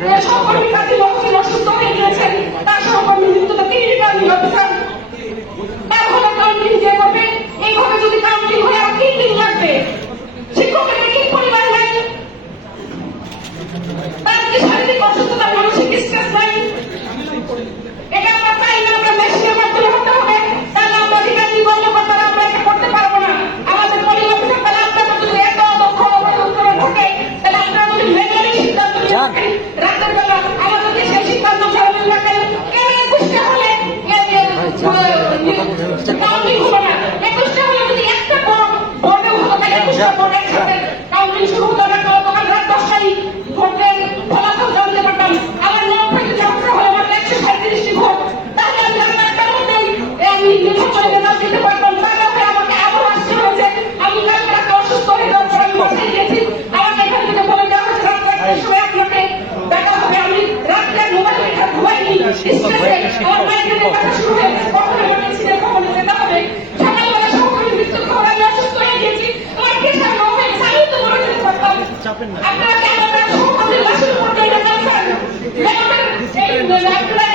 সহকর্মী কাজী মহসিন অসুস্থ হয়ে গিয়েছেন, তার সহকর্মী মৃত্যুতে তিনি রিটার্নিং অফিসার। এভাবে কাউন্টিং যে করবে, এইভাবে যদি কাউন্টিং হয়ে আর 3 দিন লাগবে, শিক্ষকের কি পরিবার নাই? তার কি শারীরিক অসুস্থতা, মানসিক স্ট্রেস নাই? এটা আমরা চাই না, আমরা মেশিনের মাধ্যমে হতে হবে, তাহলে আমরা রিটার্নিং কর্মকর্তারা আমরা এটা করতে পারবো না। আমাদের পরিবার তাহলে আপনাদের যদি এত দক্ষ উত্তরণ ঘটে, তাহলে আপনারা যদি মেনে সিদ্ধান্ত নিয়ে রাতের বেলা আমাদেরকে সেই সিদ্ধান্ত ফেরত রাখেন। এর 21টা হলে কাউন্টিং হলো না, 21টা হলে যদি একটা বোর্ডেও হতো, তাহলে 21টা বোর্ড একসাথে কাউন্টিং শুরু হতো না, তখন রাত 10টায় ভোটের ফলাফল জানতে পারতাম। আমার নাম থেকে যাত্রা হলে মাত্র 137টি ভোট, তাহলে আমি আমার একটার মধ্যেই নির্বাচনে নাম দিতে পারতাম। তারপরে আমাকে আবার আসতে হয়েছে, আমি কালকে রাতে অসুস্থ হয়ে যাওয়ার পর আমি বাসায় গেছি। আমাকে এখান থেকে বলে দেওয়া হয়েছে রাত 1টার সময় আপনাকে দেখা হবে। আমি রাত্রে মোবাইলে ঘুমাইনি, স্ট্রেসে আমার মায়ের সাথে কথা শুরু হয়ে গেছে, কখন আমাকে ছিলেন, কখন যেতে হবে। সকালবেলা সহকর্মী মৃত্যুর খবর আমি অসুস্থ হয়ে গেছি, আমার প্রেশার লো হয়ে গেছে, আমি তো করে যেতে পারতাম। আপনারা কেন সহকর্মীর লাশের উপর দিয়ে রেখেছেন? আপনারা